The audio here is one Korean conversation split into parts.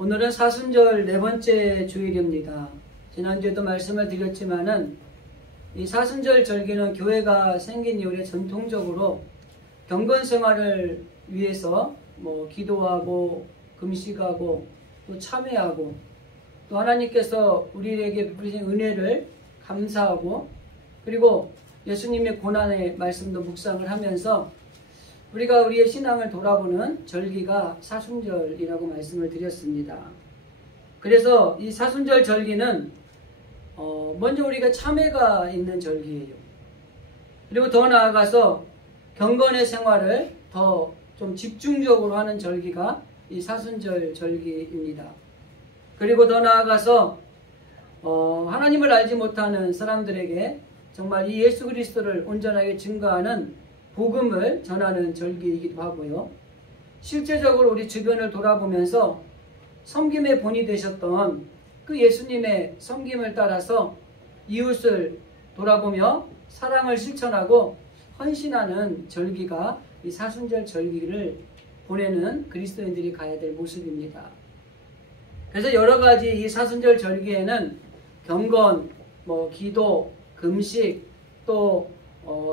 오늘은 사순절 네 번째 주일입니다. 지난주에도 말씀을 드렸지만은 이 사순절 절기는 교회가 생긴 이후에 전통적으로 경건 생활을 위해서 기도하고 금식하고 또 참회하고 또 하나님께서 우리에게 베푸신 은혜를 감사하고 그리고 예수님의 고난의 말씀도 묵상을 하면서 우리가 우리의 신앙을 돌아보는 절기가 사순절이라고 말씀을 드렸습니다. 그래서 이 사순절 절기는 먼저 우리가 참회가 있는 절기예요. 그리고 더 나아가서 경건의 생활을 더 좀 집중적으로 하는 절기가 이 사순절 절기입니다. 그리고 더 나아가서 하나님을 알지 못하는 사람들에게 정말 이 예수 그리스도를 온전하게 증거하는 복음을 전하는 절기이기도 하고요. 실제적으로 우리 주변을 돌아보면서 섬김의 본이 되셨던 그 예수님의 섬김을 따라서 이웃을 돌아보며 사랑을 실천하고 헌신하는 절기가 이 사순절 절기를 보내는 그리스도인들이 가야 될 모습입니다. 그래서 여러 가지 이 사순절 절기에는 경건, 기도, 금식, 또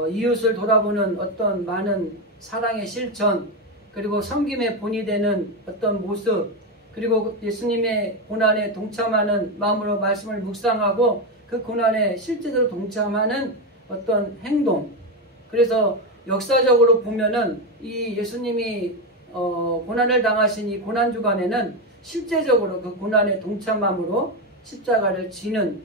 이웃을 돌아보는 어떤 많은 사랑의 실천, 그리고 섬김의 본이 되는 어떤 모습, 그리고 예수님의 고난에 동참하는 마음으로 말씀을 묵상하고 그 고난에 실제로 동참하는 어떤 행동. 그래서 역사적으로 보면은 이 예수님이 고난을 당하신 이 고난 주간에는 실제적으로 그 고난에 동참함으로 십자가를 지는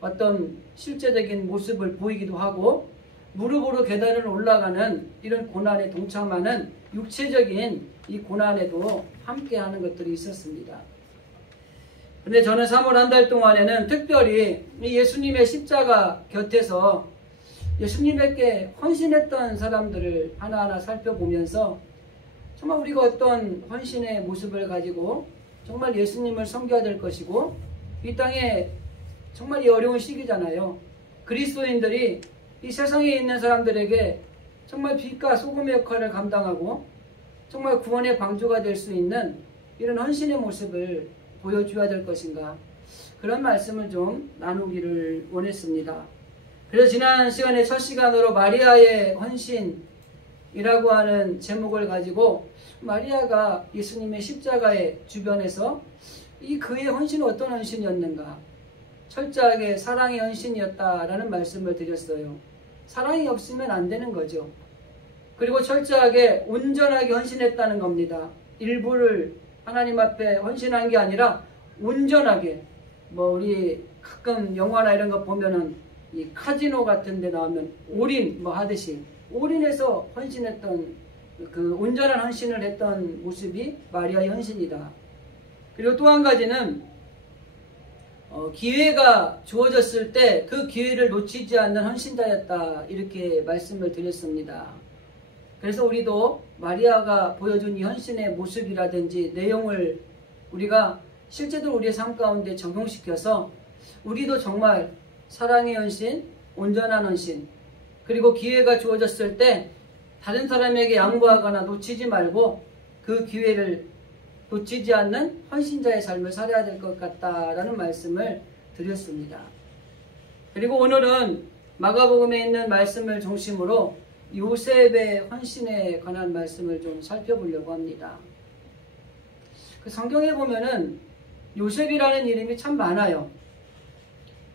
어떤 실제적인 모습을 보이기도 하고 무릎으로 계단을 올라가는 이런 고난에 동참하는 육체적인 이 고난에도 함께하는 것들이 있었습니다. 그런데 저는 3월 한 달 동안에는 특별히 이 예수님의 십자가 곁에서 예수님에게 헌신했던 사람들을 하나하나 살펴보면서 정말 우리가 어떤 헌신의 모습을 가지고 정말 예수님을 섬겨야 될 것이고 이 땅에 정말 이 어려운 시기잖아요. 그리스도인들이 이 세상에 있는 사람들에게 정말 빛과 소금의 역할을 감당하고 정말 구원의 방주가 될 수 있는 이런 헌신의 모습을 보여줘야 될 것인가, 그런 말씀을 좀 나누기를 원했습니다. 그래서 지난 시간에 첫 시간으로 마리아의 헌신이라고 하는 제목을 가지고 마리아가 예수님의 십자가의 주변에서 이 그의 헌신은 어떤 헌신이었는가, 철저하게 사랑의 헌신이었다라는 말씀을 드렸어요. 사랑이 없으면 안 되는 거죠. 그리고 철저하게 온전하게 헌신했다는 겁니다. 일부를 하나님 앞에 헌신한 게 아니라 온전하게, 우리 가끔 영화나 이런 거 보면은 이 카지노 같은 데 나오면 올인 하듯이 올인해서 헌신했던 그 온전한 헌신을 했던 모습이 마리아의 헌신이다. 그리고 또 한 가지는 기회가 주어졌을 때 그 기회를 놓치지 않는 헌신자였다, 이렇게 말씀을 드렸습니다. 그래서 우리도 마리아가 보여준 이 헌신의 모습이라든지 내용을 우리가 실제로 우리의 삶 가운데 적용시켜서 우리도 정말 사랑의 헌신, 온전한 헌신, 그리고 기회가 주어졌을 때 다른 사람에게 양보하거나 놓치지 말고 그 기회를 놓치지 않는 헌신자의 삶을 살아야 될 것 같다라는 말씀을 드렸습니다. 그리고 오늘은 마가복음에 있는 말씀을 중심으로 요셉의 헌신에 관한 말씀을 좀 살펴보려고 합니다. 그 성경에 보면은 요셉이라는 이름이 참 많아요.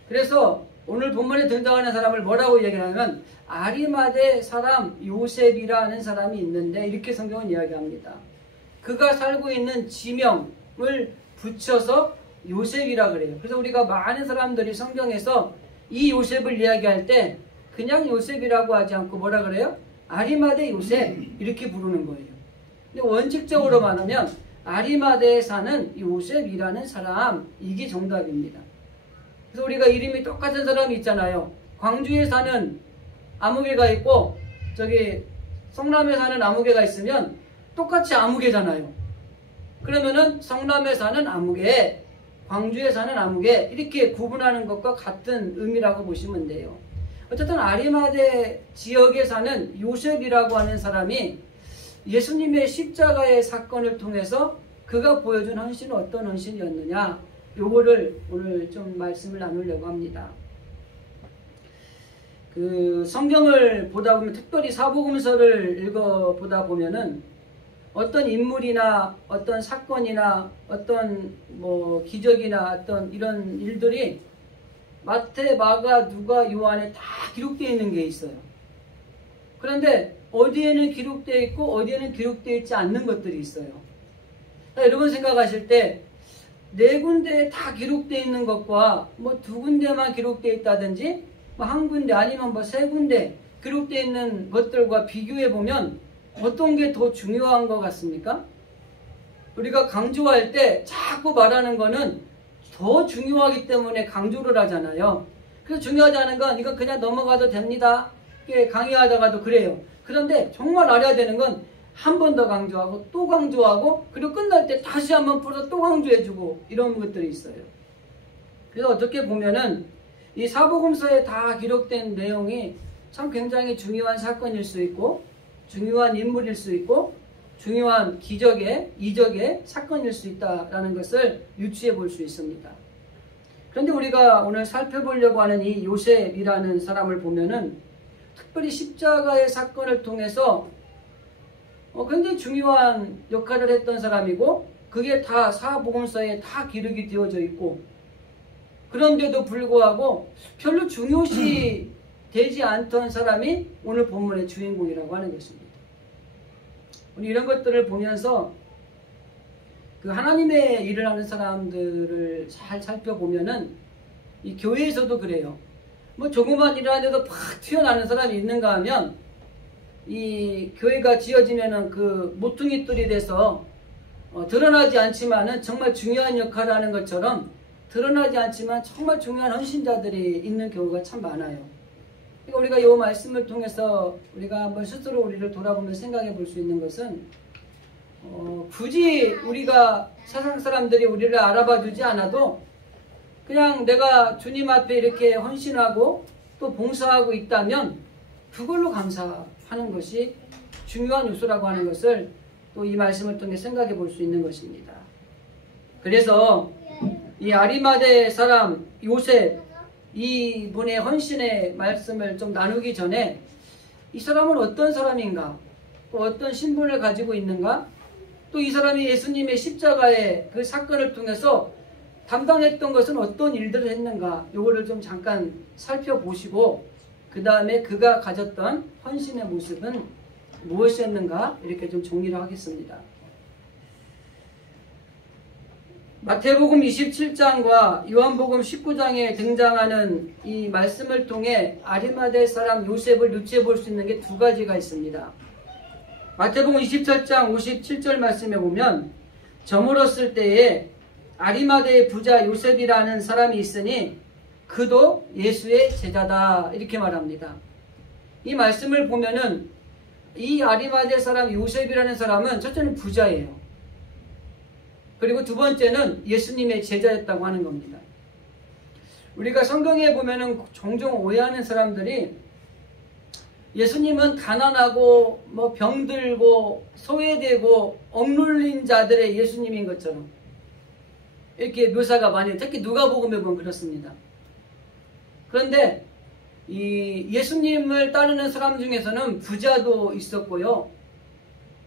그래서 오늘 본문에 등장하는 사람을 뭐라고 얘기하냐면 아리마대 사람 요셉이라는 사람이 있는데, 이렇게 성경은 이야기합니다. 그가 살고 있는 지명을 붙여서 요셉이라 그래요. 그래서 우리가 많은 사람들이 성경에서 이 요셉을 이야기할 때 그냥 요셉이라고 하지 않고 뭐라 그래요? 아리마대 요셉, 이렇게 부르는 거예요. 근데 원칙적으로 말하면 아리마대에 사는 요셉이라는 사람, 이게 정답입니다. 그래서 우리가 이름이 똑같은 사람이 있잖아요. 광주에 사는 아무개가 있고 저기 성남에 사는 아무개가 있으면 똑같이 아무개잖아요. 그러면은 성남에 사는 아무개, 광주에 사는 아무개, 이렇게 구분하는 것과 같은 의미라고 보시면 돼요. 어쨌든 아리마대 지역에 사는 요셉이라고 하는 사람이 예수님의 십자가의 사건을 통해서 그가 보여준 헌신은 어떤 헌신이었느냐, 요거를 오늘 좀 말씀을 나누려고 합니다. 그 성경을 보다 보면, 특별히 사복음서를 읽어보다 보면은 어떤 인물이나 어떤 사건이나 어떤 뭐 기적이나 어떤 이런 일들이 마태, 마가, 누가, 요한에 다 기록되어 있는 게 있어요. 그런데 어디에는 기록되어 있고 어디에는 기록되어 있지 않는 것들이 있어요. 여러분 생각하실 때 네 군데에 다 기록되어 있는 것과 뭐 두 군데만 기록되어 있다든지 뭐 한 군데 아니면 뭐 세 군데 기록되어 있는 것들과 비교해 보면 어떤 게 더 중요한 것 같습니까? 우리가 강조할 때 자꾸 말하는 거는 더 중요하기 때문에 강조를 하잖아요. 그래서 중요하지 않은 건 이건 그냥 넘어가도 됩니다. 강의하다가도 그래요. 그런데 정말 알아야 되는 건 한 번 더 강조하고 또 강조하고, 그리고 끝날 때 다시 한번 풀어서 또 강조해주고, 이런 것들이 있어요. 그래서 어떻게 보면은 이 사복음서에 다 기록된 내용이 참 굉장히 중요한 사건일 수 있고, 중요한 인물일 수 있고, 중요한 기적의, 이적의 사건일 수 있다라는 것을 유추해 볼 수 있습니다. 그런데 우리가 오늘 살펴보려고 하는 이 요셉이라는 사람을 보면은 특별히 십자가의 사건을 통해서 굉장히 중요한 역할을 했던 사람이고, 그게 다 사복음서에 다 기록이 되어져 있고, 그런데도 불구하고 별로 중요시 되지 않던 사람이 오늘 본문의 주인공이라고 하는 것입니다. 우리 이런 것들을 보면서 그 하나님의 일을 하는 사람들을 잘 살펴보면은 이 교회에서도 그래요. 뭐 조그만 일을 하는데도 팍 튀어나오는 사람이 있는가 하면, 이 교회가 지어지면은 그 모퉁이돌이 돼서 드러나지 않지만은 정말 중요한 역할을 하는 것처럼 드러나지 않지만 정말 중요한 헌신자들이 있는 경우가 참 많아요. 그러니까 우리가 이 말씀을 통해서 우리가 한번 스스로 우리를 돌아보며 생각해 볼 수 있는 것은 굳이 우리가 세상 사람들이 우리를 알아봐 주지 않아도 그냥 내가 주님 앞에 이렇게 헌신하고 또 봉사하고 있다면 그걸로 감사하는 것이 중요한 요소라고 하는 것을 또 이 말씀을 통해 생각해 볼 수 있는 것입니다. 그래서 이 아리마대 사람 요셉, 이 분의 헌신의 말씀을 좀 나누기 전에 이 사람은 어떤 사람인가, 또 어떤 신분을 가지고 있는가, 또 이 사람이 예수님의 십자가의 그 사건을 통해서 담당했던 것은 어떤 일들을 했는가, 요거를 좀 잠깐 살펴보시고 그 다음에 그가 가졌던 헌신의 모습은 무엇이었는가, 이렇게 좀 정리를 하겠습니다. 마태복음 27장과 요한복음 19장에 등장하는 이 말씀을 통해 아리마대 사람 요셉을 유추해 볼 수 있는 게 두 가지가 있습니다. 마태복음 27장 57절 말씀에 보면, 저물었을 때에 아리마대의 부자 요셉이라는 사람이 있으니 그도 예수의 제자다, 이렇게 말합니다. 이 말씀을 보면은 이 아리마대 사람 요셉이라는 사람은 첫째는 부자예요. 그리고 두 번째는 예수님의 제자였다고 하는 겁니다. 우리가 성경에 보면은 종종 오해하는 사람들이 예수님은 가난하고 뭐 병들고 소외되고 억눌린 자들의 예수님인 것처럼 이렇게 묘사가 많이 해요. 특히 누가복음에 보면 그렇습니다. 그런데 이 예수님을 따르는 사람 중에서는 부자도 있었고요,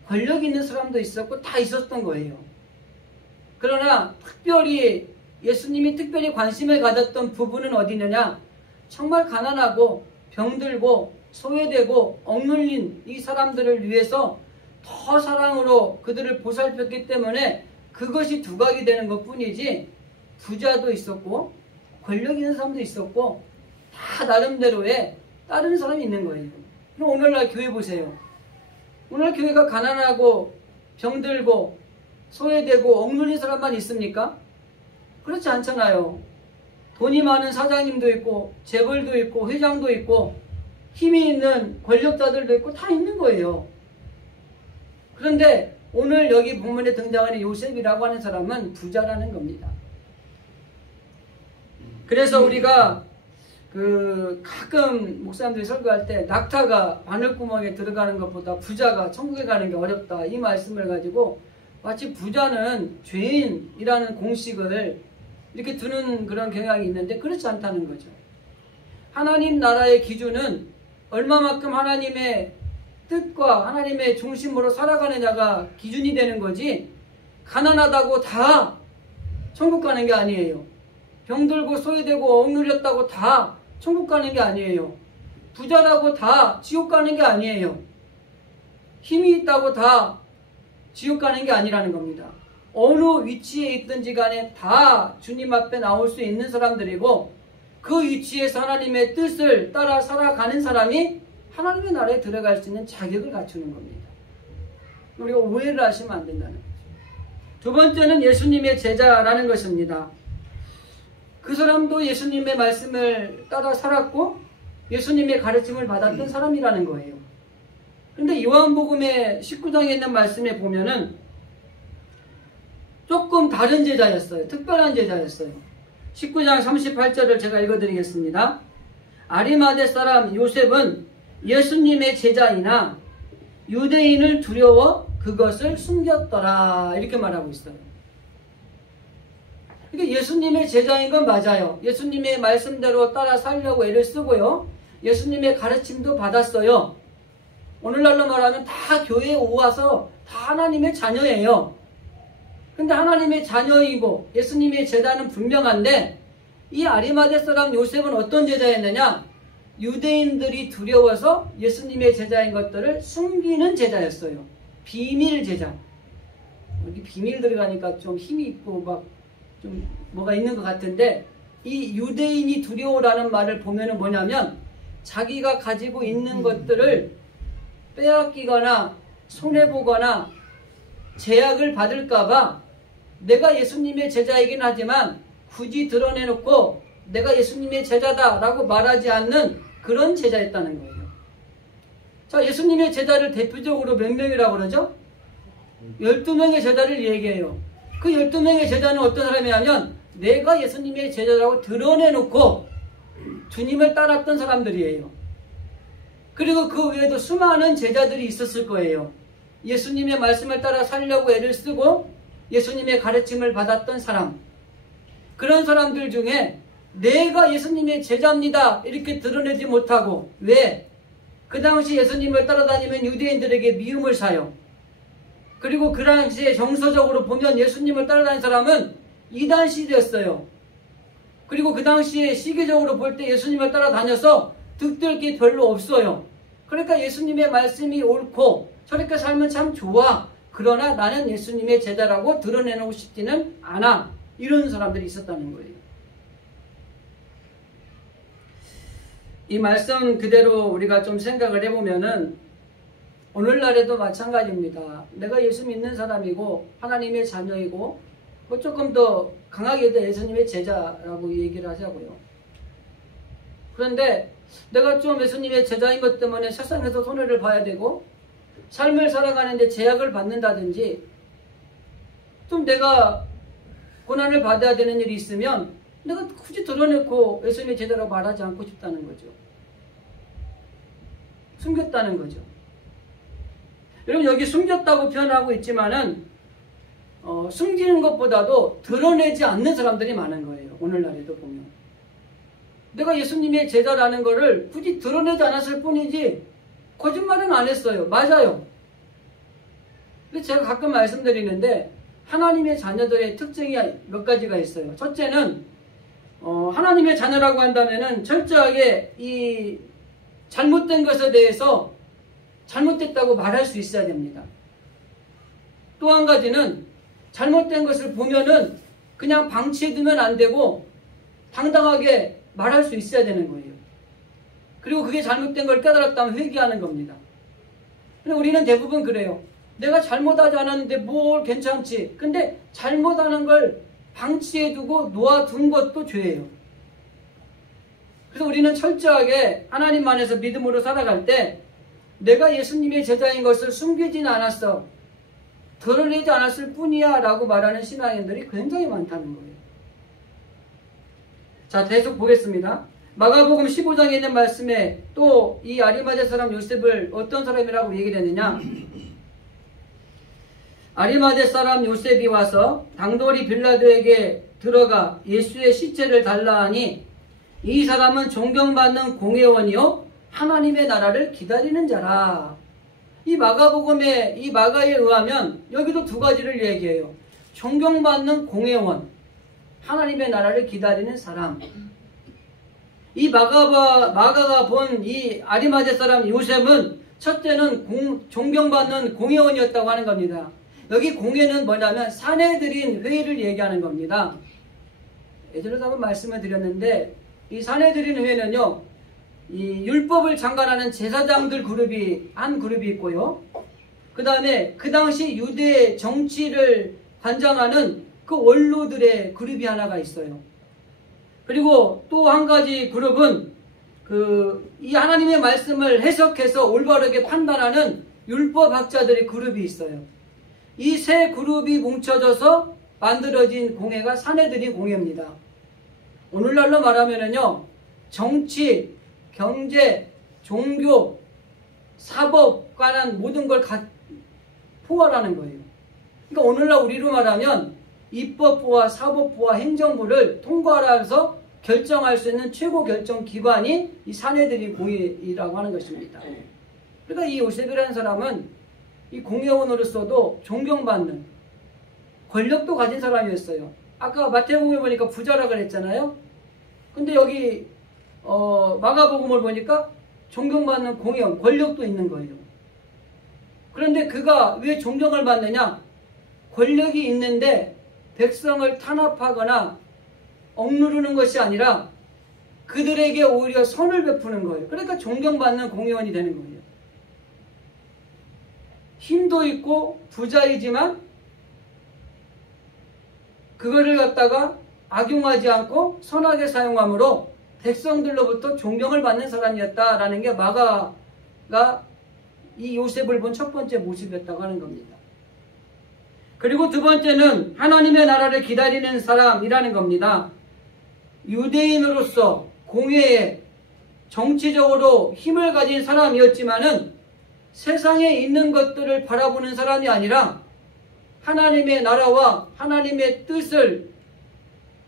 권력 있는 사람도 있었고 다 있었던 거예요. 그러나 특별히 예수님이 특별히 관심을 가졌던 부분은 어디느냐, 정말 가난하고 병들고 소외되고 억눌린 이 사람들을 위해서 더 사랑으로 그들을 보살폈기 때문에 그것이 두각이 되는 것 뿐이지, 부자도 있었고 권력 있는 사람도 있었고 다 나름대로의 다른 사람이 있는 거예요. 그럼 오늘날 교회 보세요. 오늘 교회가 가난하고 병들고 소외되고 억눌린 사람만 있습니까? 그렇지 않잖아요. 돈이 많은 사장님도 있고 재벌도 있고 회장도 있고 힘이 있는 권력자들도 있고 다 있는 거예요. 그런데 오늘 여기 본문에 등장하는 요셉이라고 하는 사람은 부자라는 겁니다. 그래서 우리가 가끔 목사님들이 설교할 때 낙타가 바늘구멍에 들어가는 것보다 부자가 천국에 가는 게 어렵다, 이 말씀을 가지고 마치 부자는 죄인이라는 공식을 이렇게 두는 그런 경향이 있는데 그렇지 않다는 거죠. 하나님 나라의 기준은 얼마만큼 하나님의 뜻과 하나님의 중심으로 살아가느냐가 기준이 되는 거지, 가난하다고 다 천국 가는 게 아니에요. 병들고 소외되고 억누렸다고 다 천국 가는 게 아니에요. 부자라고 다 지옥 가는 게 아니에요. 힘이 있다고 다 지옥 가는 게 아니라는 겁니다. 어느 위치에 있든지 간에 다 주님 앞에 나올 수 있는 사람들이고, 그 위치에서 하나님의 뜻을 따라 살아가는 사람이 하나님의 나라에 들어갈 수 있는 자격을 갖추는 겁니다. 우리가 오해를 하시면 안 된다는 거죠. 두 번째는 예수님의 제자라는 것입니다. 그 사람도 예수님의 말씀을 따라 살았고 예수님의 가르침을 받았던 사람이라는 거예요. 그런데 요한복음의 19장에 있는 말씀에 보면은 조금 다른 제자였어요. 특별한 제자였어요. 19장 38절을 제가 읽어드리겠습니다. 아리마대 사람 요셉은 예수님의 제자이나 유대인을 두려워 그것을 숨겼더라, 이렇게 말하고 있어요. 그러니까 예수님의 제자인 건 맞아요. 예수님의 말씀대로 따라 살려고 애를 쓰고요, 예수님의 가르침도 받았어요. 오늘날로 말하면 다 교회에 와서 다 하나님의 자녀예요. 근데 하나님의 자녀이고 예수님의 제자는 분명한데, 이 아리마대 사람 요셉은 어떤 제자였느냐? 유대인들이 두려워서 예수님의 제자인 것들을 숨기는 제자였어요. 비밀 제자. 여기 비밀 들어가니까 좀 힘이 있고 막 좀 뭐가 있는 것 같은데, 이 유대인이 두려워라는 말을 보면은 뭐냐면, 자기가 가지고 있는 것들을 빼앗기거나 손해보거나 제약을 받을까봐 내가 예수님의 제자이긴 하지만 굳이 드러내놓고 내가 예수님의 제자다라고 말하지 않는 그런 제자였다는 거예요. 자, 예수님의 제자를 대표적으로 몇 명이라고 그러죠? 12명의 제자를 얘기해요. 그 12명의 제자는 어떤 사람이냐면 내가 예수님의 제자라고 드러내놓고 주님을 따랐던 사람들이에요. 그리고 그 외에도 수많은 제자들이 있었을 거예요. 예수님의 말씀을 따라 살려고 애를 쓰고 예수님의 가르침을 받았던 사람. 그런 사람들 중에 내가 예수님의 제자입니다 이렇게 드러내지 못하고, 왜? 그 당시 예수님을 따라다니면 유대인들에게 미움을 사요. 그리고 그 당시에 정서적으로 보면 예수님을 따라다니는 사람은 이단시대였어요. 그리고 그 당시에 시기적으로 볼 때 예수님을 따라다녀서 득될 게 별로 없어요. 그러니까 예수님의 말씀이 옳고 저렇게 살면 참 좋아, 그러나 나는 예수님의 제자라고 드러내놓고 싶지는 않아, 이런 사람들이 있었다는 거예요. 이 말씀 그대로 우리가 좀 생각을 해보면은 오늘날에도 마찬가지입니다. 내가 예수 믿는 사람이고 하나님의 자녀이고 조금 더 강하게도 예수님의 제자라고 얘기를 하자고요. 그런데 내가 좀 예수님의 제자인 것 때문에 세상에서 손해를 봐야 되고 삶을 살아가는데 제약을 받는다든지 좀 내가 고난을 받아야 되는 일이 있으면 내가 굳이 드러내고 예수님의 제자라고 말하지 않고 싶다는 거죠. 숨겼다는 거죠. 여러분, 여기 숨겼다고 표현하고 있지만은 숨기는 것보다도 드러내지 않는 사람들이 많은 거예요. 오늘날에도 보면 내가 예수님의 제자라는 거를 굳이 드러내지 않았을 뿐이지 거짓말은 안 했어요. 맞아요. 근데 제가 가끔 말씀드리는데 하나님의 자녀들의 특징이 몇 가지가 있어요. 첫째는 하나님의 자녀라고 한다면은 철저하게 이 잘못된 것에 대해서 잘못됐다고 말할 수 있어야 됩니다. 또 한 가지는 잘못된 것을 보면은 그냥 방치해두면 안 되고 당당하게 말할 수 있어야 되는 거예요. 그리고 그게 잘못된 걸 깨달았다면 회개하는 겁니다. 근데 우리는 대부분 그래요. 내가 잘못하지 않았는데 뭘 괜찮지. 근데 잘못하는 걸 방치해두고 놓아둔 것도 죄예요. 그래서 우리는 철저하게 하나님 안에서 믿음으로 살아갈 때 내가 예수님의 제자인 것을 숨기진 않았어, 드러내지 않았을 뿐이야 라고 말하는 신앙인들이 굉장히 많다는 거예요. 자, 계속 보겠습니다. 마가복음 15장에 있는 말씀에 또 이 아리마대 사람 요셉을 어떤 사람이라고 얘기를 했느냐. 아리마대 사람 요셉이 와서 당돌이 빌라도에게 들어가 예수의 시체를 달라 하니 이 사람은 존경받는 공회원이요 하나님의 나라를 기다리는 자라. 이 마가복음의 이 마가에 의하면 여기도 두 가지를 얘기해요. 존경받는 공회원, 하나님의 나라를 기다리는 사람. 이 마가가 본 이 아리마대 사람 요셉은 첫째는 존경받는 공회원이었다고 하는 겁니다. 여기 공회는 뭐냐면 사내들인 회의를 얘기하는 겁니다. 예전에도 한번 말씀을 드렸는데 이 사내들인 회의는요, 이 율법을 장관하는 제사장들 한 그룹이 있고요. 그 다음에 그 당시 유대 정치를 관장하는 그 원로들의 그룹이 하나가 있어요. 그리고 또 한 가지 그룹은 이 하나님의 말씀을 해석해서 올바르게 판단하는 율법학자들의 그룹이 있어요. 이 세 그룹이 뭉쳐져서 만들어진 공회가 사내들인 공회입니다. 오늘날로 말하면은요, 정치, 경제, 종교, 사법 관한 모든 걸 포괄하는 거예요. 그러니까 오늘날 우리로 말하면 입법부와 사법부와 행정부를 통괄해서 결정할 수 있는 최고 결정 기관이 이 사내들인 공회라고 하는 것입니다. 그러니까 이 요셉이라는 사람은 이 공회원으로서도 존경받는 권력도 가진 사람이었어요. 아까 마태복음에 보니까 부자라 그랬잖아요. 근데 여기 마가복음을 보니까 존경받는 공회원, 권력도 있는 거예요. 그런데 그가 왜 존경을 받느냐? 권력이 있는데 백성을 탄압하거나 억누르는 것이 아니라 그들에게 오히려 선을 베푸는 거예요. 그러니까 존경받는 공회원이 되는 거예요. 힘도 있고 부자이지만 그거를 갖다가 악용하지 않고 선하게 사용함으로 백성들로부터 존경을 받는 사람이었다라는 게 마가가 이 요셉을 본 첫 번째 모습이었다고 하는 겁니다. 그리고 두 번째는 하나님의 나라를 기다리는 사람이라는 겁니다. 유대인으로서 공회에 정치적으로 힘을 가진 사람이었지만은 세상에 있는 것들을 바라보는 사람이 아니라 하나님의 나라와 하나님의 뜻을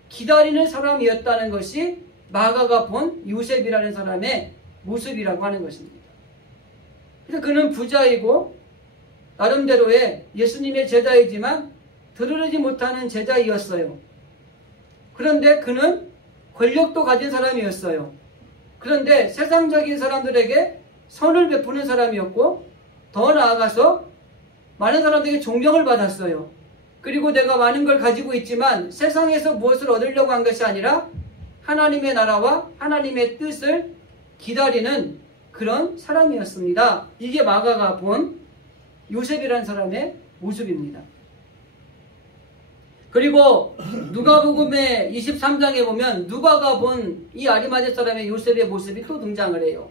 기다리는 사람이었다는 것이 마가가 본 요셉이라는 사람의 모습이라고 하는 것입니다. 그래서 그는 부자이고 나름대로의 예수님의 제자이지만 드러내지 못하는 제자이었어요. 그런데 그는 권력도 가진 사람이었어요. 그런데 세상적인 사람들에게 선을 베푸는 사람이었고 더 나아가서 많은 사람들에게 존경을 받았어요. 그리고 내가 많은 걸 가지고 있지만 세상에서 무엇을 얻으려고 한 것이 아니라 하나님의 나라와 하나님의 뜻을 기다리는 그런 사람이었습니다. 이게 마가가 본 요셉이라는 사람의 모습입니다. 그리고 누가복음의 23장에 보면 누가가 본 이 아리마대 사람의 요셉의 모습이 또 등장을 해요.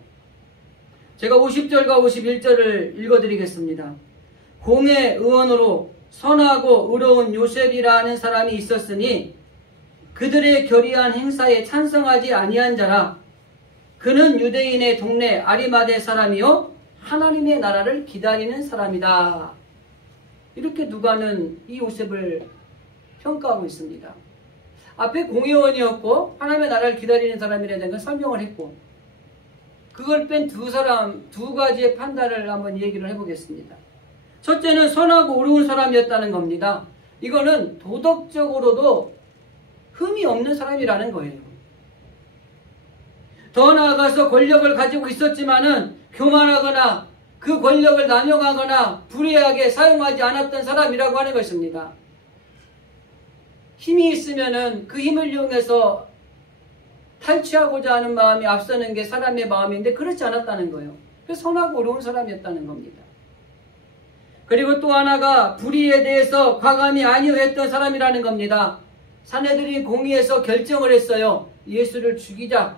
제가 50절과 51절을 읽어드리겠습니다. 공회 의원으로 선하고 의로운 요셉이라는 사람이 있었으니 그들의 결의한 행사에 찬성하지 아니한 자라. 그는 유대인의 동네 아리마대 사람이요 하나님의 나라를 기다리는 사람이다. 이렇게 누가는 이 요셉을 평가하고 있습니다. 앞에 공회원이었고 하나님의 나라를 기다리는 사람이라는 걸 설명을 했고 그걸 뺀 두 가지의 판단을 한번 얘기를 해보겠습니다. 첫째는 선하고 의로운 사람이었다는 겁니다. 이거는 도덕적으로도 흠이 없는 사람이라는 거예요. 더 나아가서 권력을 가지고 있었지만은 교만하거나 그 권력을 남용하거나 불의하게 사용하지 않았던 사람이라고 하는 것입니다. 힘이 있으면은 그 힘을 이용해서 탈취하고자 하는 마음이 앞서는 게 사람의 마음인데 그렇지 않았다는 거예요. 그래서 선하고 의로운 사람이었다는 겁니다. 그리고 또 하나가 불의에 대해서 과감히 아니했던 사람이라는 겁니다. 사내들이 공의해서 결정을 했어요. 예수를 죽이자.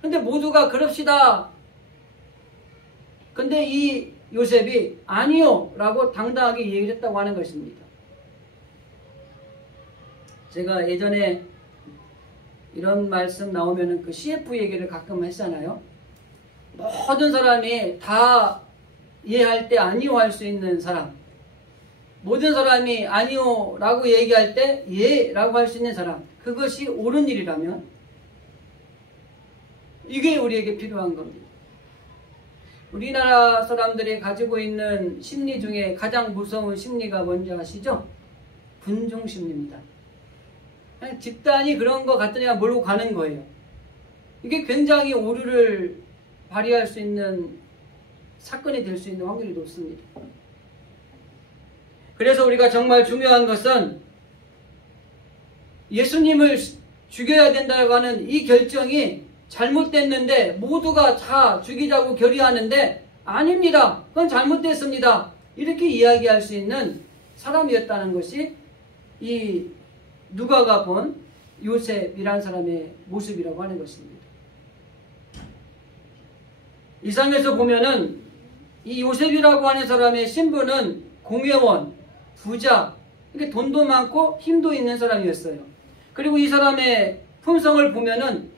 근데 모두가 그럽시다. 근데 이 요셉이 아니요 라고 당당하게 얘기를 했다고 하는 것입니다. 제가 예전에 이런 말씀 나오면은 그 CF 얘기를 가끔 했잖아요. 모든 사람이 다 이해할 때 아니요 할 수 있는 사람. 모든 사람이 아니요 라고 얘기할 때 예 라고 할 수 있는 사람, 그것이 옳은 일이라면 이게 우리에게 필요한 겁니다. 우리나라 사람들이 가지고 있는 심리 중에 가장 무서운 심리가 뭔지 아시죠? 분종 심리입니다. 그냥 집단이 그런 거 같더니 몰고 가는 거예요. 이게 굉장히 오류를 발휘할 수 있는 사건이 될 수 있는 확률이 높습니다. 그래서 우리가 정말 중요한 것은 예수님을 죽여야 된다고 하는 이 결정이 잘못됐는데 모두가 다 죽이자고 결의하는데 아닙니다. 그건 잘못됐습니다. 이렇게 이야기할 수 있는 사람이었다는 것이 이 누가가 본 요셉이라는 사람의 모습이라고 하는 것입니다. 이상에서 보면은 이 요셉이라고 하는 사람의 신분은 공회원, 부자, 이렇게 돈도 많고 힘도 있는 사람이었어요. 그리고 이 사람의 품성을 보면은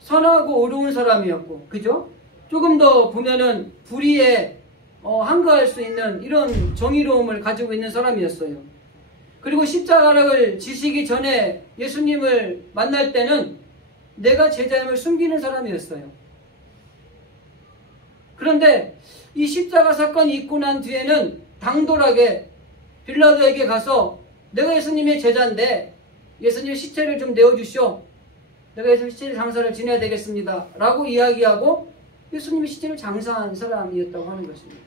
선하고 의로운 사람이었고, 그죠? 조금 더 보면은 불의에 항거할 수 있는 이런 정의로움을 가지고 있는 사람이었어요. 그리고 십자가를 지시기 전에 예수님을 만날 때는 내가 제자임을 숨기는 사람이었어요. 그런데 이 십자가 사건이 있고 난 뒤에는 당돌하게 빌라도에게 가서 내가 예수님의 제자인데 예수님의 시체를 좀 내어주시오. 내가 예수님 시체 장사를 지내야 되겠습니다. 라고 이야기하고 예수님의 시체를 장사한 사람이었다고 하는 것입니다.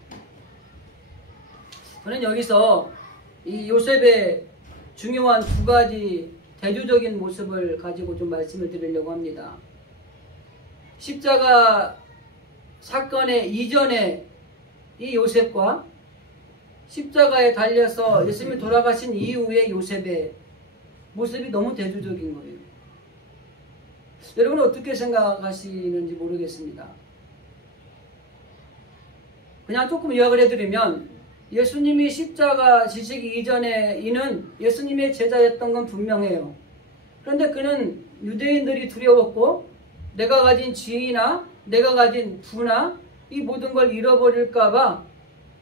저는 여기서 이 요셉의 중요한 두 가지 대조적인 모습을 가지고 좀 말씀을 드리려고 합니다. 십자가 사건의 이전에 이 요셉과 십자가에 달려서 예수님이 돌아가신 이후의 요셉의 모습이 너무 대조적인 거예요. 여러분은 어떻게 생각하시는지 모르겠습니다. 그냥 조금 요약을 해드리면 예수님이 십자가 지시기 이전에 이는 예수님의 제자였던 건 분명해요. 그런데 그는 유대인들이 두려웠고 내가 가진 지위나 내가 가진 부나 이 모든 걸 잃어버릴까봐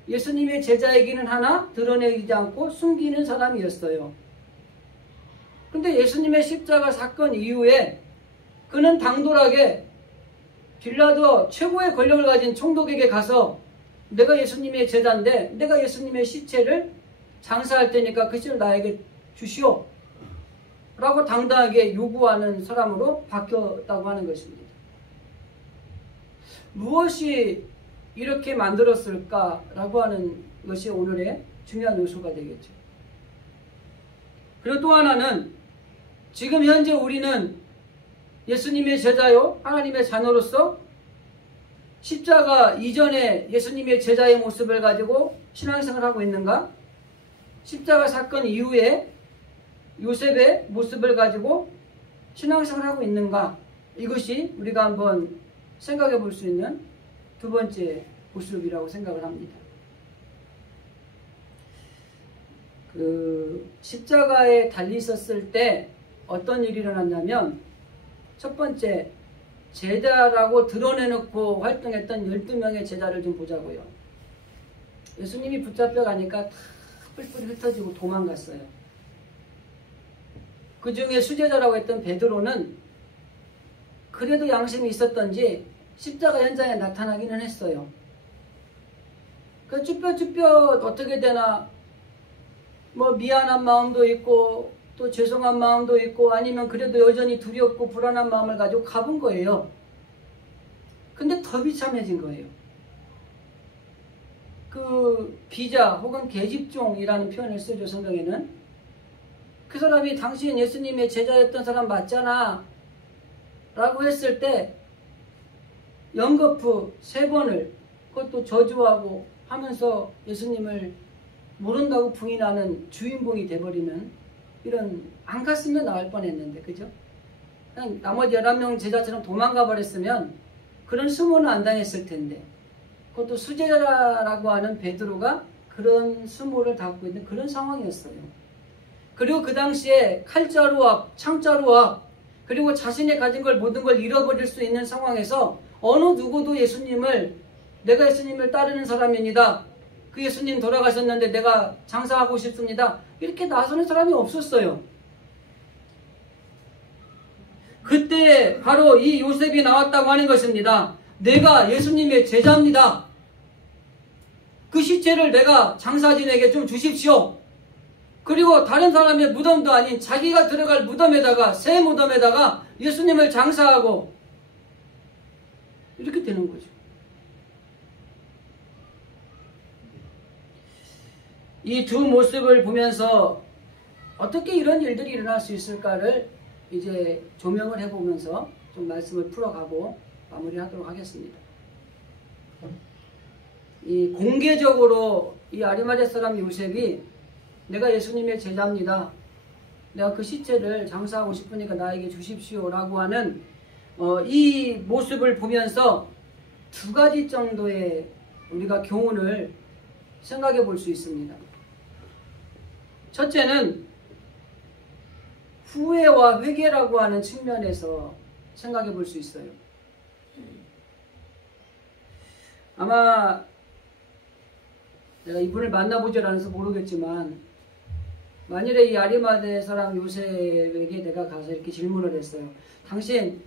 예수님의 제자이기는 하나 드러내지 않고 숨기는 사람이었어요. 그런데 예수님의 십자가 사건 이후에 그는 당돌하게 빌라도 최고의 권력을 가진 총독에게 가서 내가 예수님의 제자인데 내가 예수님의 시체를 장사할 테니까 그 시를 나에게 주시오 라고 당당하게 요구하는 사람으로 바뀌었다고 하는 것입니다. 무엇이 이렇게 만들었을까라고 하는 것이 오늘의 중요한 요소가 되겠죠. 그리고 또 하나는 지금 현재 우리는 예수님의 제자요 하나님의 자녀로서 십자가 이전에 예수님의 제자의 모습을 가지고 신앙생활을 하고 있는가? 십자가 사건 이후에 요셉의 모습을 가지고 신앙생활을 하고 있는가? 이것이 우리가 한번 생각해 볼 수 있는 두 번째 모습이라고 생각을 합니다. 십자가에 달리셨을 때 어떤 일이 일어났냐면 첫 번째, 제자라고 드러내놓고 활동했던 12명의 제자를 좀 보자고요. 예수님이 붙잡혀 가니까 다 뿔뿔이 흩어지고 도망갔어요. 그 중에 수제자라고 했던 베드로는 그래도 양심이 있었던지 십자가 현장에 나타나기는 했어요. 그 쭈뼛쭈뼛 어떻게 되나 뭐 미안한 마음도 있고 또 죄송한 마음도 있고 아니면 그래도 여전히 두렵고 불안한 마음을 가지고 가본 거예요. 근데 더 비참해진 거예요. 그 비자 혹은 계집종이라는 표현을 쓰죠, 성경에는. 그 사람이 당신 예수님의 제자였던 사람 맞잖아 라고 했을 때 연거푸 3번을 그것도 저주하고 하면서 예수님을 모른다고 부인하는 주인공이 돼버리는 이런, 안 갔으면 나을 뻔했는데, 그죠? 그냥 나머지 11명 제자처럼 도망가 버렸으면 그런 수모는 안 당했을 텐데, 그것도 수제자라고 하는 베드로가 그런 수모를 당하고 있는 그런 상황이었어요. 그리고 그 당시에 칼자루 앞, 창자루 앞, 그리고 자신이 가진 걸 모든 걸 잃어버릴 수 있는 상황에서 어느 누구도 예수님을, 내가 예수님을 따르는 사람입니다, 그 예수님 돌아가셨는데 내가 장사하고 싶습니다. 이렇게 나서는 사람이 없었어요. 그때 바로 이 요셉이 나왔다고 하는 것입니다. 내가 예수님의 제자입니다. 그 시체를 내가 장사진에게 좀 주십시오. 그리고 다른 사람의 무덤도 아닌 자기가 들어갈 무덤에다가, 새 무덤에다가 예수님을 장사하고 이렇게 되는 거죠. 이 두 모습을 보면서 어떻게 이런 일들이 일어날 수 있을까를 이제 조명을 해보면서 좀 말씀을 풀어가고 마무리하도록 하겠습니다. 이 공개적으로 이 아리마대 사람 요셉이 내가 예수님의 제자입니다. 내가 그 시체를 장사하고 싶으니까 나에게 주십시오 라고 하는 이 모습을 보면서 두 가지 정도의 우리가 교훈을 생각해 볼 수 있습니다. 첫째는 후회와 회개라고 하는 측면에서 생각해 볼 수 있어요. 아마 내가 이분을 만나보질 않아서 모르겠지만 만일에 이 아리마대 사람 요셉에게 내가 가서 이렇게 질문을 했어요. 당신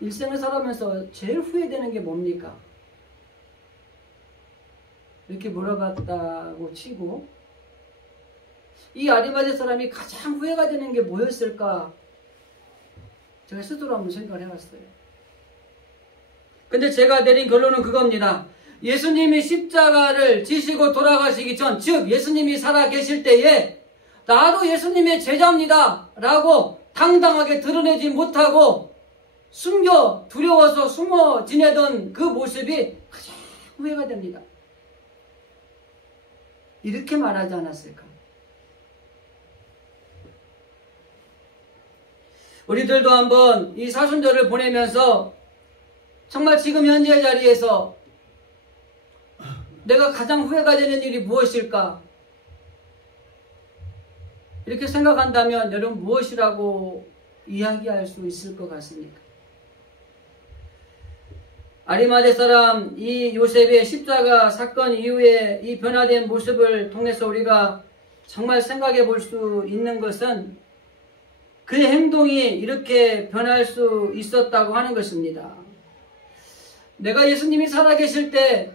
일생을 살아가면서 제일 후회되는 게 뭡니까? 이렇게 물어봤다고 치고 이 아리마대 사람이 가장 후회가 되는 게 뭐였을까? 제가 스스로 한번 생각을 해봤어요. 근데 제가 내린 결론은 그겁니다. 예수님이 십자가를 지시고 돌아가시기 전, 즉 예수님이 살아계실 때에 나도 예수님의 제자입니다 라고 당당하게 드러내지 못하고 숨겨 두려워서 숨어 지내던 그 모습이 가장 후회가 됩니다. 이렇게 말하지 않았을까? 우리들도 한번 이 사순절을 보내면서 정말 지금 현재 자리에서 내가 가장 후회가 되는 일이 무엇일까? 이렇게 생각한다면 여러분 무엇이라고 이야기할 수 있을 것 같습니까? 아리마대 사람 이 요셉의 십자가 사건 이후에 이 변화된 모습을 통해서 우리가 정말 생각해 볼 수 있는 것은 그 행동이 이렇게 변할 수 있었다고 하는 것입니다. 내가 예수님이 살아계실 때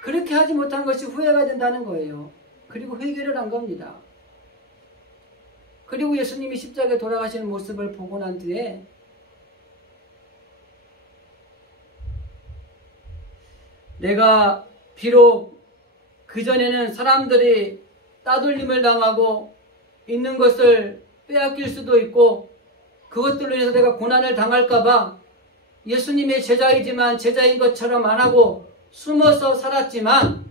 그렇게 하지 못한 것이 후회가 된다는 거예요. 그리고 회개를 한 겁니다. 그리고 예수님이 십자가에 돌아가시는 모습을 보고 난 뒤에 내가 비록 그전에는 사람들이 따돌림을 당하고 있는 것을 빼앗길 수도 있고 그것들로 인해서 내가 고난을 당할까봐 예수님의 제자이지만 제자인 것처럼 안 하고 숨어서 살았지만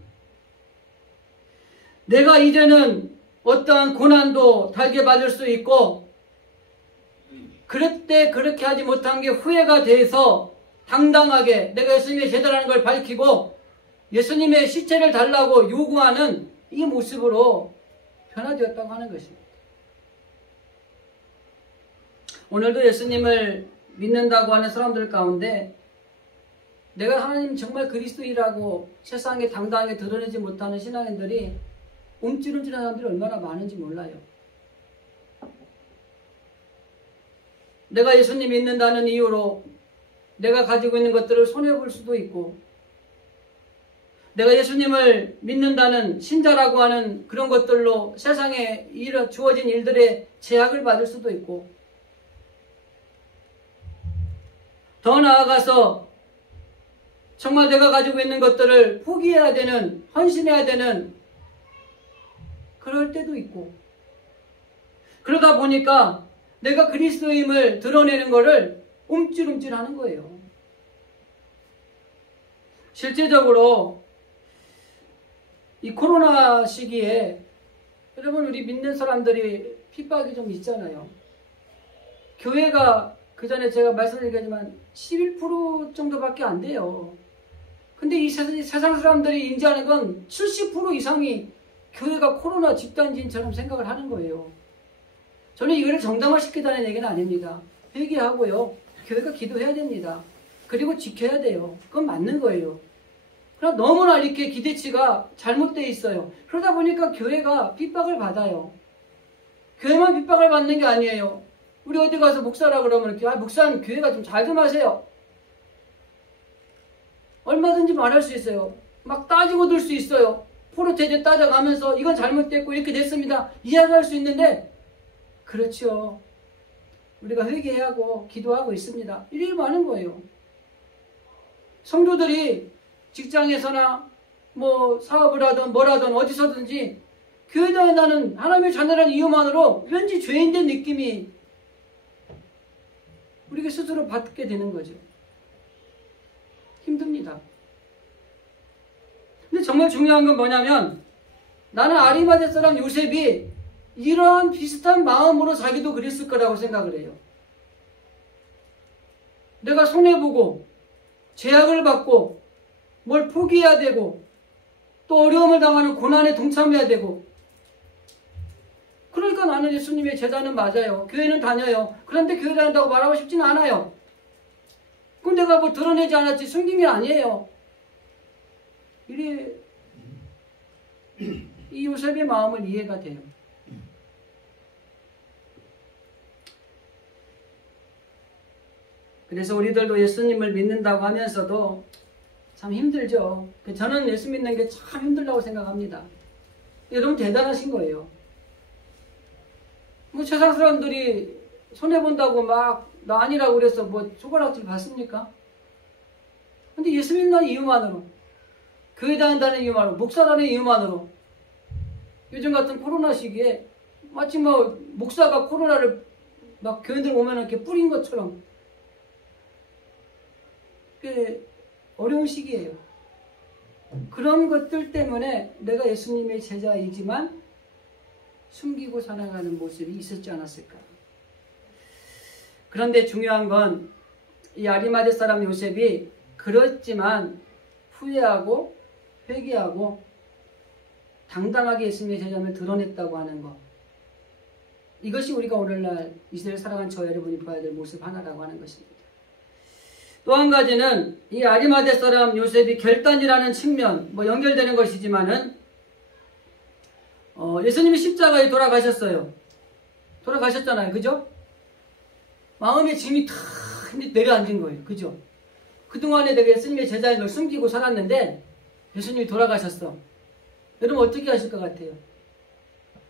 내가 이제는 어떠한 고난도 달게 받을 수 있고 그럴 때 그렇게 하지 못한 게 후회가 돼서 당당하게 내가 예수님의 제자라는 걸 밝히고 예수님의 시체를 달라고 요구하는 이 모습으로 변화되었다고 하는 것입니다. 오늘도 예수님을 믿는다고 하는 사람들 가운데 내가 하나님 정말 그리스도이라고 세상에 당당하게 드러내지 못하는 신앙인들이 움찔움찔한 사람들이 얼마나 많은지 몰라요. 내가 예수님 믿는다는 이유로 내가 가지고 있는 것들을 손해볼 수도 있고 내가 예수님을 믿는다는 신자라고 하는 그런 것들로 세상에 주어진 일들의 제약을 받을 수도 있고 더 나아가서 정말 내가 가지고 있는 것들을 포기해야 되는, 헌신해야 되는 그럴 때도 있고 그러다 보니까 내가 그리스도임을 드러내는 것을 움찔움찔하는 거예요. 실제적으로 이 코로나 시기에 여러분 우리 믿는 사람들이 핍박이 좀 있잖아요. 교회가 그 전에 제가 말씀드리겠지만 11% 정도밖에 안 돼요. 근데 이 세상 사람들이 인지하는 건 70% 이상이 교회가 코로나 집단지인처럼 생각을 하는 거예요. 저는 이거를 정당화시키자는 얘기는 아닙니다. 회개하고요. 교회가 기도해야 됩니다. 그리고 지켜야 돼요. 그건 맞는 거예요. 그러나 너무나 이렇게 기대치가 잘못되어 있어요. 그러다 보니까 교회가 핍박을 받아요. 교회만 핍박을 받는 게 아니에요. 우리 어디 가서 목사라 그러면 이렇게, 목사님 교회가 좀 잘 좀 하세요. 얼마든지 말할 수 있어요. 막 따지고 들 수 있어요. 포르테제 따져가면서 이건 잘못됐고 이렇게 됐습니다. 이야기할 수 있는데, 그렇죠. 우리가 회개해야 하고 기도하고 있습니다. 일이 많은 거예요. 성도들이 직장에서나 뭐 사업을 하든 뭘 하든 어디서든지 교회에 나는 하나님의 자녀라는 이유만으로 왠지 죄인된 느낌이 우리가 스스로 받게 되는 거죠. 힘듭니다. 근데 정말 중요한 건 뭐냐면, 나는 아리마대 사람 요셉이 이러한 비슷한 마음으로 자기도 그랬을 거라고 생각을 해요. 내가 손해보고 제약을 받고 뭘 포기해야 되고 또 어려움을 당하는 고난에 동참해야 되고, 그러니까 나는 예수님의 제자는 맞아요. 교회는 다녀요. 그런데 교회 다닌다고 말하고 싶지는 않아요. 그럼 내가 뭐 드러내지 않았지 숨긴 게 아니에요. 이 요셉의 마음은 이해가 돼요. 그래서 우리들도 예수님을 믿는다고 하면서도 참 힘들죠. 저는 예수 믿는 게 참 힘들다고 생각합니다. 여러분 대단하신 거예요. 뭐 세상 사람들이 손해본다고 막 나 아니라고 그래서 뭐 손가락질 받습니까? 근데 예수 믿는 이유만으로, 교회 다닌다는 이유만으로, 목사라는 이유만으로, 요즘 같은 코로나 시기에 마치 뭐 목사가 코로나를 막 교인들 오면 이렇게 뿌린 것처럼, 꽤 어려운 시기예요. 그런 것들 때문에 내가 예수님의 제자이지만 숨기고 살아가는 모습이 있었지 않았을까. 그런데 중요한 건 이 아리마대 사람 요셉이 그렇지만 후회하고 회개하고 당당하게 예수님의 제자임을 드러냈다고 하는 것. 이것이 우리가 오늘날 이 시대를 살아가는 저 여러분이 봐야 될 모습 하나라고 하는 것입니다. 또 한 가지는 이 아리마대 사람 요셉이 결단이라는 측면, 뭐 연결되는 것이지만은 예수님이 십자가에 돌아가셨어요. 돌아가셨잖아요. 그죠? 마음의 짐이 다 내려앉은 거예요. 그죠? 그동안에 내가 예수님의 제자인 걸 숨기고 살았는데 예수님이 돌아가셨어. 여러분 어떻게 하실 것 같아요?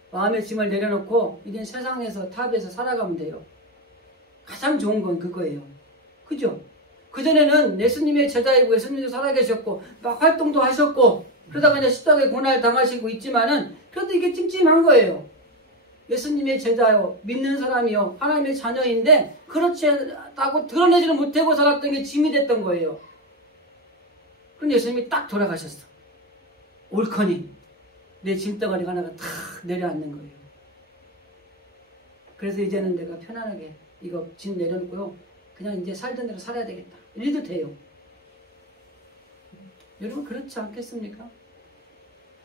마음의 짐을 내려놓고 이제 세상에서 탑에서 살아가면 돼요. 가장 좋은 건 그거예요. 그죠? 그전에는 예수님의 제자이고 예수님도 살아계셨고 막 활동도 하셨고 그러다가 이제 십자가에 고난을 당하시고 있지만은 그래도 이게 찜찜한 거예요. 예수님의 제자요, 믿는 사람이요, 하나님의 자녀인데 그렇지 않다고 드러내지를 못하고 살았던 게 짐이 됐던 거예요. 그럼 예수님이 딱 돌아가셨어. 옳거니 내 짐덩어리가 하나가 탁 내려앉는 거예요. 그래서 이제는 내가 편안하게 이거 짐 내려놓고요, 그냥 이제 살던 대로 살아야 되겠다. 이래도 돼요. 여러분 그렇지 않겠습니까?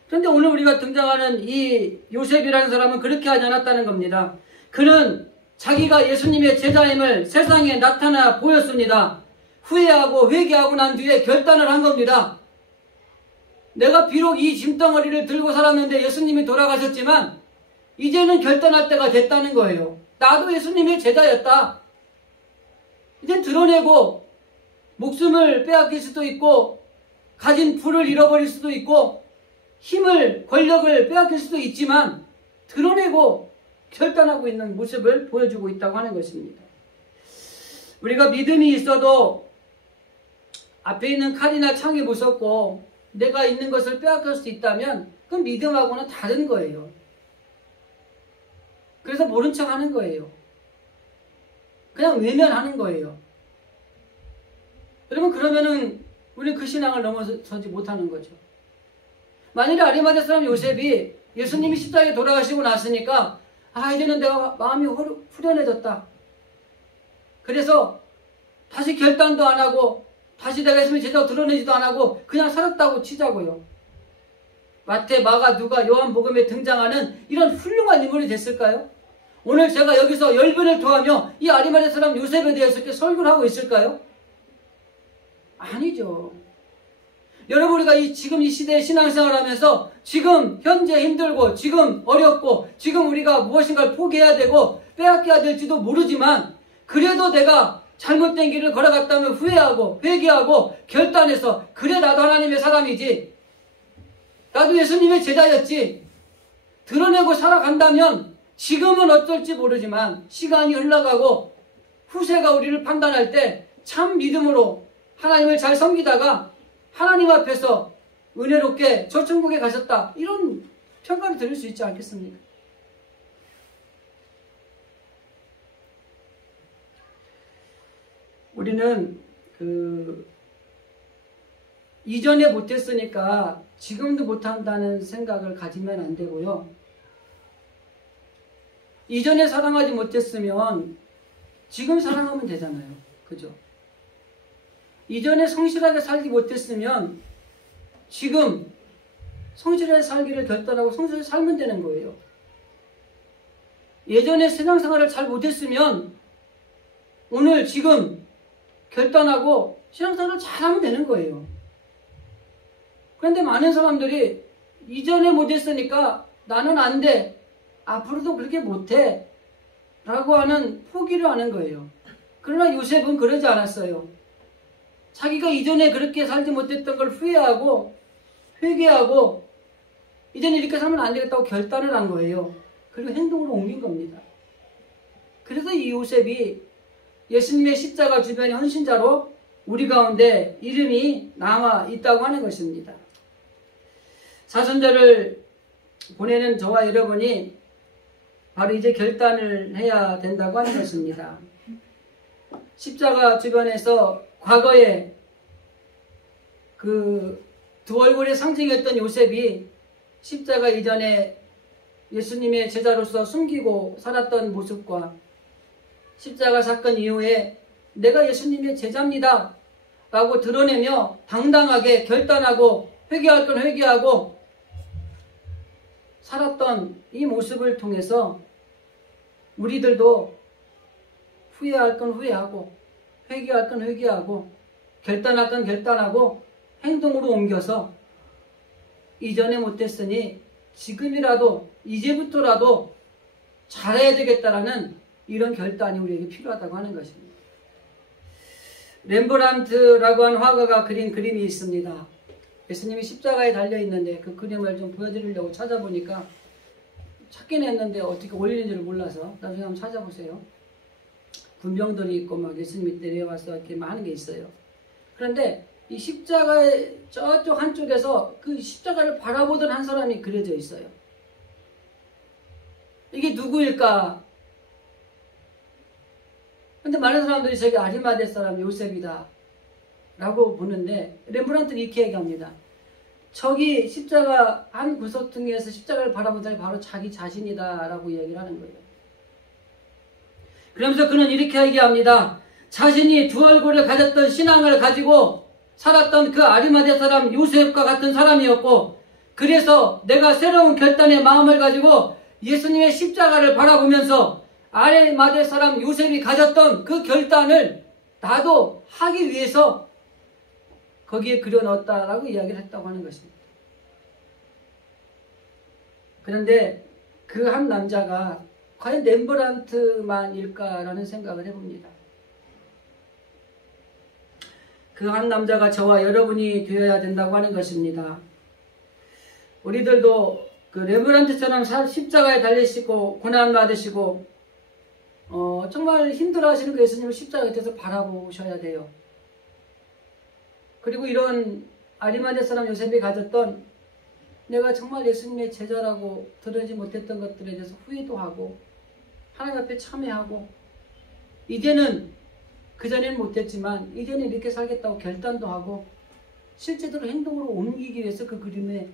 그런데 오늘 우리가 등장하는 이 요셉이라는 사람은 그렇게 하지 않았다는 겁니다. 그는 자기가 예수님의 제자임을 세상에 나타나 보였습니다. 후회하고 회개하고 난 뒤에 결단을 한 겁니다. 내가 비록 이 짐덩어리를 들고 살았는데 예수님이 돌아가셨지만 이제는 결단할 때가 됐다는 거예요. 나도 예수님의 제자였다. 이제 드러내고 목숨을 빼앗길 수도 있고 가진 부를 잃어버릴 수도 있고 힘을, 권력을 빼앗길 수도 있지만 드러내고 결단하고 있는 모습을 보여주고 있다고 하는 것입니다. 우리가 믿음이 있어도 앞에 있는 칼이나 창이 무섭고 내가 있는 것을 빼앗길 수 있다면 그건 믿음하고는 다른 거예요. 그래서 모른 척 하는 거예요. 그냥 외면하는 거예요. 여러분 그러면은 우리 그 신앙을 넘어서지 못하는 거죠. 만일에 아리마대 사람 요셉이 예수님이 십자가에 돌아가시고 났으니까 이제는 내가 마음이 후련해졌다. 그래서 다시 결단도 안 하고 다시 내가 예수님의 제자로 드러내지도 안 하고 그냥 살았다고 치자고요. 마태, 마가, 누가, 요한복음에 등장하는 이런 훌륭한 인물이 됐을까요? 오늘 제가 여기서 열변을 토하며 이 아리마대 사람 요셉에 대해서 이렇게 설교를 하고 있을까요? 아니죠. 여러분, 우리가 지금 이 시대에 신앙생활을 하면서 지금 현재 힘들고 지금 어렵고 지금 우리가 무엇인가를 포기해야 되고 빼앗겨야 될지도 모르지만, 그래도 내가 잘못된 길을 걸어갔다면 후회하고 회개하고 결단해서, 그래 나도 하나님의 사람이지, 나도 예수님의 제자였지 드러내고 살아간다면, 지금은 어떨지 모르지만 시간이 흘러가고 후세가 우리를 판단할 때 참 믿음으로 하나님을 잘 섬기다가 하나님 앞에서 은혜롭게 저 천국에 가셨다, 이런 평가를 들을 수 있지 않겠습니까? 우리는 이전에 못했으니까 지금도 못한다는 생각을 가지면 안 되고요. 이전에 사랑하지 못했으면 지금 사랑하면 되잖아요. 그죠? 이전에 성실하게 살지 못했으면 지금 성실하게 살기를 결단하고 성실하게 살면 되는 거예요. 예전에 신앙생활을 잘 못했으면 오늘 지금 결단하고 신앙생활을 잘하면 되는 거예요. 그런데 많은 사람들이 이전에 못했으니까 나는 안 돼, 앞으로도 그렇게 못해 라고 하는 포기를 하는 거예요. 그러나 요셉은 그러지 않았어요. 자기가 이전에 그렇게 살지 못했던 걸 후회하고 회개하고 이제는 이렇게 살면 안 되겠다고 결단을 한 거예요. 그리고 행동으로 옮긴 겁니다. 그래서 이 요셉이 예수님의 십자가 주변의 헌신자로 우리 가운데 이름이 남아 있다고 하는 것입니다. 사순절을 보내는 저와 여러분이 바로 이제 결단을 해야 된다고 하는 것입니다. 십자가 주변에서 과거에 그 두 얼굴의 상징이었던 요셉이 십자가 이전에 예수님의 제자로서 숨기고 살았던 모습과 십자가 사건 이후에 내가 예수님의 제자입니다 라고 드러내며 당당하게 결단하고 회개할 건 회개하고 살았던 이 모습을 통해서 우리들도 후회할 건 후회하고 회개할 건 회개하고 결단할 건 결단하고 행동으로 옮겨서 이전에 못했으니 지금이라도 이제부터라도 잘해야 되겠다라는 이런 결단이 우리에게 필요하다고 하는 것입니다. 렘브란트라고 하는 화가가 그린 그림이 있습니다. 예수님이 십자가에 달려있는데 그 그림을 좀 보여드리려고 찾아보니까 찾긴 했는데 어떻게 올리는지를 몰라서 나중에 한번 찾아보세요. 군병들이 있고 막 예수님이 내려와서 이렇게 막 하는 게 있어요. 그런데 이 십자가의 저쪽 한쪽에서 그 십자가를 바라보던 한 사람이 그려져 있어요. 이게 누구일까? 근데 많은 사람들이 저기 아리마대 사람 요셉이다 라고 보는데 렘브란트는 이렇게 얘기합니다. 저기 십자가 한 구석등에서 십자가를 바라보는 사람이 바로 자기 자신이다 라고 얘기를 하는 거예요. 그러면서 그는 이렇게 얘기합니다. 자신이 두 얼굴을 가졌던 신앙을 가지고 살았던 그 아리마대 사람 요셉과 같은 사람이었고, 그래서 내가 새로운 결단의 마음을 가지고 예수님의 십자가를 바라보면서 아리마대 사람 요셉이 가졌던 그 결단을 나도 하기 위해서 거기에 그려넣었다라고 이야기를 했다고 하는 것입니다. 그런데 그 한 남자가 과연 렘브란트만일까라는 생각을 해봅니다. 그 한 남자가 저와 여러분이 되어야 된다고 하는 것입니다. 우리들도 그 렘브란트처럼 십자가에 달리시고 고난 받으시고 정말 힘들어하시는 그 예수님을 십자가 곁에서 바라보셔야 돼요. 그리고 이런 아리마대 사람 요셉이 가졌던 내가 정말 예수님의 제자라고 들으지 못했던 것들에 대해서 후회도 하고 하나님 앞에 참회하고 이제는 그전에는 못했지만 이제는 이렇게 살겠다고 결단도 하고 실제적으로 행동으로 옮기기 위해서 그 그림에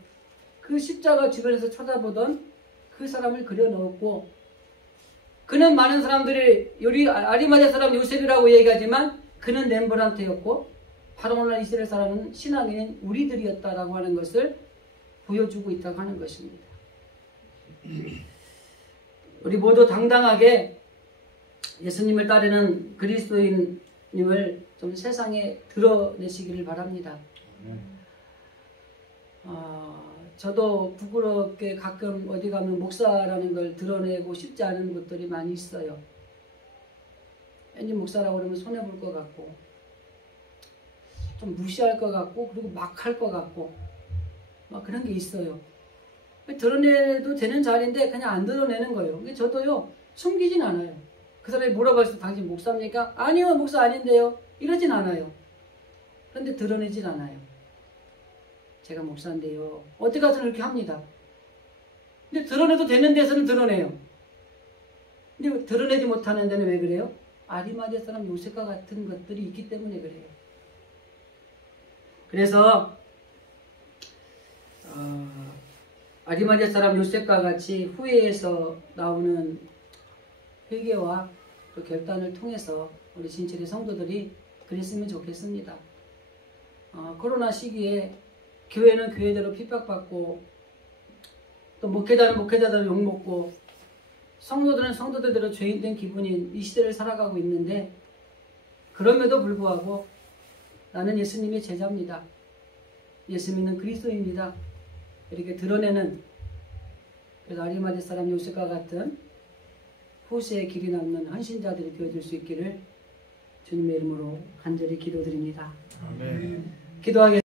그 십자가 주변에서 쳐다보던 그 사람을 그려넣었고, 그는 많은 사람들이 아리마대 사람 요셉이라고 얘기하지만 그는 렘브란트였고 바로 오늘 이스라엘 사람은 신앙인 우리들이었다라고 하는 것을 보여주고 있다고 하는 것입니다. 우리 모두 당당하게 예수님을 따르는 그리스도인임을 좀 세상에 드러내시기를 바랍니다. 저도 부끄럽게 가끔 어디 가면 목사라는 걸 드러내고 싶지 않은 것들이 많이 있어요. 왠지 목사라고 그러면 손해볼 것 같고 좀 무시할 것 같고 그리고 막 할 것 같고 막 그런 게 있어요. 드러내도 되는 자리인데 그냥 안 드러내는 거예요. 저도요 숨기진 않아요. 그 사람이 물어봤을 때 당신 목사입니까? 아니요, 목사 아닌데요. 이러진 않아요. 그런데 드러내진 않아요. 제가 목사인데요. 어디 가서는 이렇게 합니다. 근데 드러내도 되는 데서는 드러내요. 근데 드러내지 못하는 데는 왜 그래요? 아리마대 사람 요셉과 같은 것들이 있기 때문에 그래요. 그래서 아리마대 사람 요셉과 같이 후회에서 나오는 회개와 또 결단을 통해서 우리 진철의 성도들이 그랬으면 좋겠습니다. 코로나 시기에 교회는 교회대로 핍박받고 또 목회자는 목회자대로 욕먹고 성도들은 성도들대로 죄인된 기분인 이 시대를 살아가고 있는데 그럼에도 불구하고 나는 예수님의 제자입니다. 예수 믿는 그리스도입니다. 이렇게 드러내는 그래서 아리마대 사람 요셉과 같은 후세의 길이 남는 헌신자들이 되어줄 수 있기를 주님의 이름으로 간절히 기도드립니다. 아멘. 기도하겠습니다.